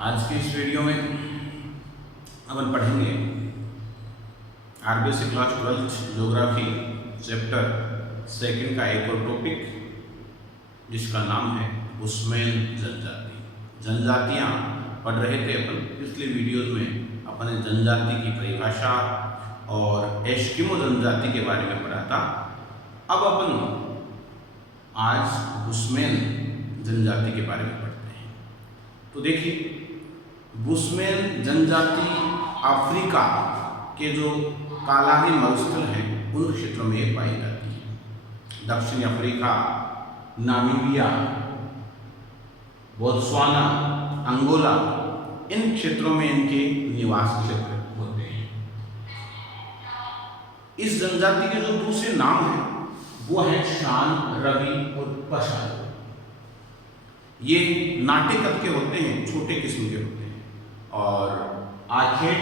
आज के इस वीडियो में अपन पढ़ेंगे RBSC class 12 geography chapter second का एक और टॉपिक जिसका नाम है बुशमैन जनजाति। जनजातियाँ पढ़ रहे थे अपन, पिछले वीडियोज में अपन ने जनजाति की परिभाषा और एस्किमो जनजाति के बारे में पढ़ा था। अब अपन आज बुशमैन जनजाति के बारे में पढ़ते हैं। तो देखिए, बुशमैन जनजाति अफ्रीका के जो कालाही मरुस्थल हैं उन क्षेत्रों में पाई जाती है। दक्षिणी अफ्रीका, नामीबिया, बोत्सवाना, अंगोला, इन क्षेत्रों में इनके निवास क्षेत्र होते हैं। इस जनजाति के जो दूसरे नाम हैं वो है शान, रवि और पशाल। ये नाटे कद के होते हैं, छोटे किस्म के होते हैं और आखेट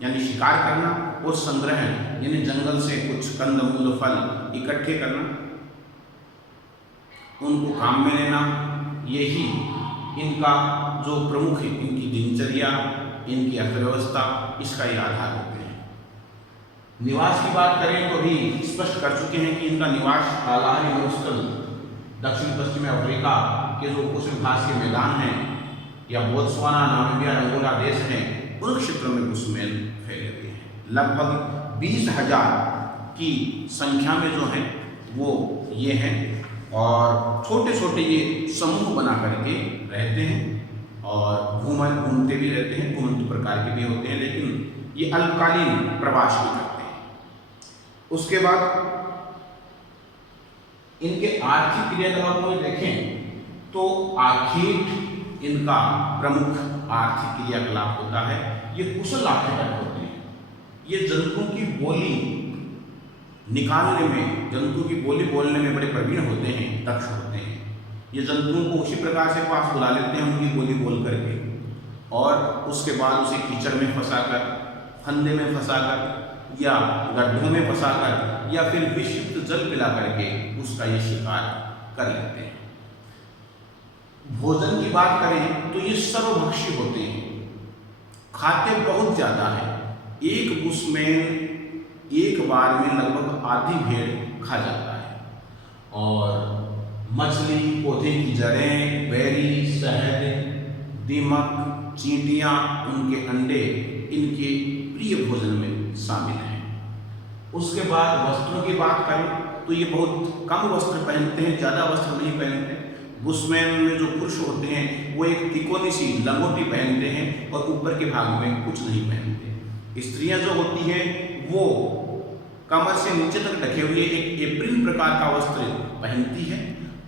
यानी शिकार करना और संग्रहण यानी जंगल से कुछ कंदमूल फल इकट्ठे करना, उनको काम में लेना, यही इनका जो प्रमुख है, इनकी दिनचर्या, इनकी अर्थव्यवस्था, इसका ये आधार होते हैं। निवास की बात करें तो भी स्पष्ट कर चुके हैं कि इनका निवास कालाही मरुस्थल, दक्षिण पश्चिमी अफ्रीका के जो कुछ घास के मैदान हैं या बोत्सवाना, नामीबिया, अंगोला देश हैं, उन क्षेत्रों में बुशमैन फैले हुए हैं। लगभग 20,000 की संख्या में जो हैं वो ये हैं और छोटे छोटे ये समूह बना करके रहते हैं और घूमते भी रहते हैं, घूमंत प्रकार के भी होते हैं, लेकिन ये अल्पकालीन प्रवास भी करते हैं। उसके बाद इनके आर्थिक क्रियाकलापों में देखें तो आखेट इनका प्रमुख आर्थिक क्रियाकलाप होता है। ये कुशल आखेटक होते हैं। ये जंतुओं की बोली निकालने में, जंतु की बोली बोलने में बड़े प्रवीण होते हैं, दक्ष होते हैं। ये जंतुओं को उसी प्रकार से पास बुला लेते हैं उनकी बोली बोल करके और उसके बाद उसे कीचड़ में फंसाकर, फंदे में फंसाकर या गड्ढों में फंसाकर या फिर विषयुक्त जल पिला करके उसका ये शिकार कर लेते हैं। भोजन की बात करें तो ये सर्वभक्षी होते हैं, खाते बहुत ज़्यादा है। एक बुशमैन एक बार में लगभग आधी भेड़ खा जाता है और मछली, पौधे की जड़ें, बेरी, शहद, दीमक, चींटियाँ, उनके अंडे इनके प्रिय भोजन में शामिल हैं। उसके बाद वस्त्रों की बात करें तो ये बहुत कम वस्त्र पहनते हैं, ज़्यादा वस्त्र नहीं पहनते। बुशमैन में जो पुरुष होते हैं वो एक तिकोनी सी लंगोटी पहनते हैं और ऊपर के भाग में कुछ नहीं पहनते। स्त्रियां जो होती हैं वो कमर से नीचे तक ढके हुए एक एप्रिन प्रकार का वस्त्र पहनती है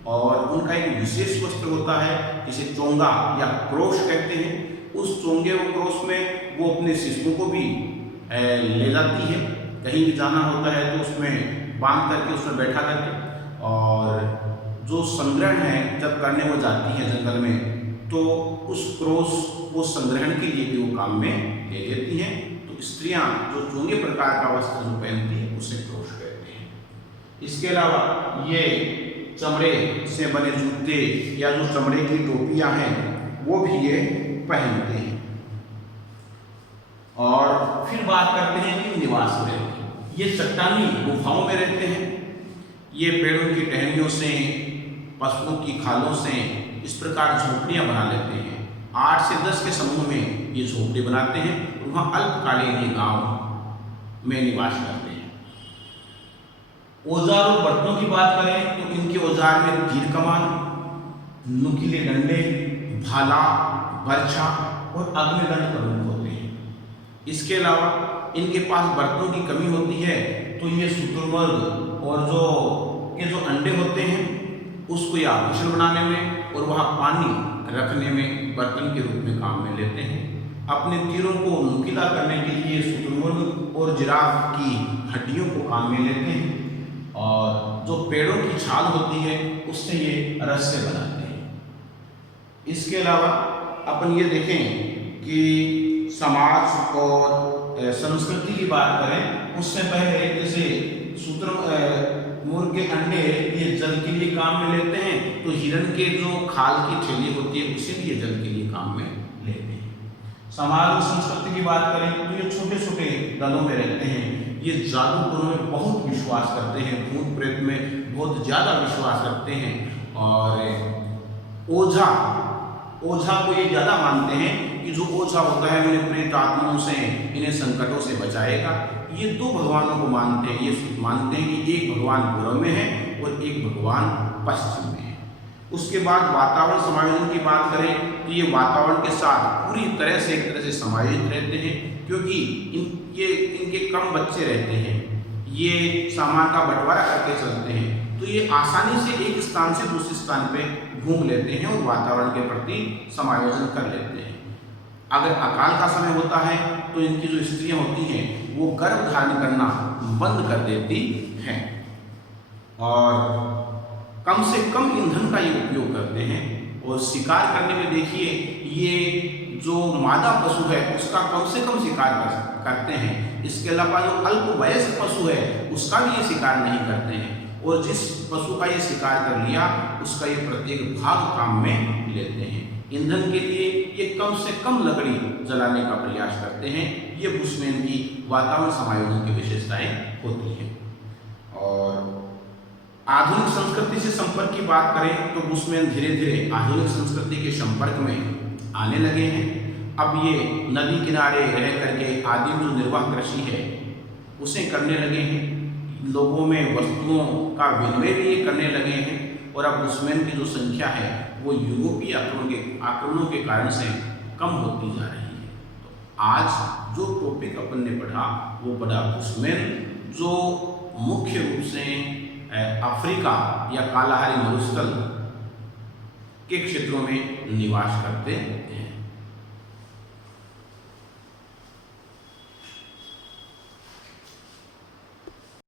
और उनका एक विशेष वस्त्र होता है जिसे चोंगा या क्रोश कहते हैं। उस चोंगे व क्रोश में वो अपने शिशुओं को भी ले जाती है। कहीं भी जाना होता है तो उसमें बांध करके, उसमें बैठा करके, और जो संग्रहण है जब करने वो जाती है जंगल में तो उस क्रोश को संग्रहण के लिए भी वो काम में ले लेती हैं। तो स्त्रियां जो चोंगे प्रकार का वस्त्र जो पहनती हैं उसे क्रोश कहते हैं। इसके अलावा ये चमड़े से बने जूते या जो चमड़े की टोपियां हैं वो भी ये पहनते हैं। और फिर बात करते हैं कि निवास में रहते हैं। ये चट्टानी गुफाओं में रहते हैं। ये पेड़ों की टहनियों से, पशुओं की खालों से इस प्रकार झोपड़ियाँ बना लेते हैं। 8 से 10 के समूह में ये झोपड़ी बनाते हैं और वहाँ अल्पकालीन ये गाँव में निवास करते हैं। औजार और बर्तनों की बात करें तो इनके औजार में तीर कमान, नुकीले डंडे, भाला, बर्छा और अग्निदंड प्रमुख होते हैं। इसके अलावा इनके पास बर्तनों की कमी होती है तो ये शुतुरमुर्ग और जो अंडे होते हैं उसको ये आभूषण बनाने में और वहाँ पानी रखने में बर्तन के रूप में काम में लेते हैं। अपने तीरों को नुकीला करने के लिए शुतुरमुर्ग और जिराफ की हड्डियों को काम में लेते हैं और जो पेड़ों की छाल होती है उससे ये रस्से बनाते हैं। इसके अलावा अपन ये देखें कि समाज और संस्कृति की बात करें उससे पहले जैसे शुतुरमुर्ग के अंडे ये जल के लिए काम में लेते हैं तो हिरण के जो खाल की थैली होती है उसे भी ये जल के लिए काम में सामाजिक संस्कृति की बात करें तो ये छोटे छोटे दलों में रहते हैं। ये जादूगरों में बहुत विश्वास करते हैं, भूत प्रेत में बहुत ज़्यादा विश्वास रखते हैं, और ओझा को ये ज़्यादा मानते हैं कि जो ओझा होता है उन्हें प्रेत आत्माओं से, इन्हें संकटों से बचाएगा। ये दो भगवानों को मानते हैं। ये मानते हैं कि एक भगवान पूर्व में है और एक भगवान पश्चिम में है। उसके बाद वातावरण समायोजन की बात करें तो ये वातावरण के साथ पूरी तरह से एक तरह से समायोजित रहते हैं, क्योंकि इनके कम बच्चे रहते हैं, ये सामान का बंटवारा करके चलते हैं, तो ये आसानी से एक स्थान से दूसरे स्थान पे घूम लेते हैं और वातावरण के प्रति समायोजन कर लेते हैं। अगर अकाल का समय होता है तो इनकी जो स्त्रियां होती हैं वो गर्भ धारण करना बंद कर देती हैं और कम से कम ईंधन का ये उपयोग करते हैं। और शिकार करने में देखिए, ये जो मादा पशु है उसका कम से कम शिकार करते हैं। इसके अलावा जो अल्पवयस्क पशु है उसका भी ये शिकार नहीं करते हैं, और जिस पशु का ये शिकार कर लिया उसका ये प्रत्येक भाग काम में लेते हैं। ईंधन के लिए ये कम से कम लकड़ी जलाने का प्रयास करते हैं। ये बुशमैन की वातावरण समायोजन की विशेषताएं होती हैं। और आधुनिक संस्कृति से संपर्क की बात करें तो बुशमैन धीरे धीरे आधुनिक संस्कृति के संपर्क में आने लगे हैं। अब ये नदी किनारे रह करके आदिम जो निर्वाह कृषि है उसे करने लगे हैं। लोगों में वस्तुओं का विनिमय भी ये करने लगे हैं, और अब बुशमैन की जो संख्या है वो यूरोपीय आक्रमणों के कारण से कम होती जा रही है। तो आज जो टॉपिक अपन ने पढ़ा वो पढ़ा बुशमैन, जो मुख्य रूप से अफ्रीका या कालाहारी मरुस्थल के क्षेत्रों में निवास करते हैं।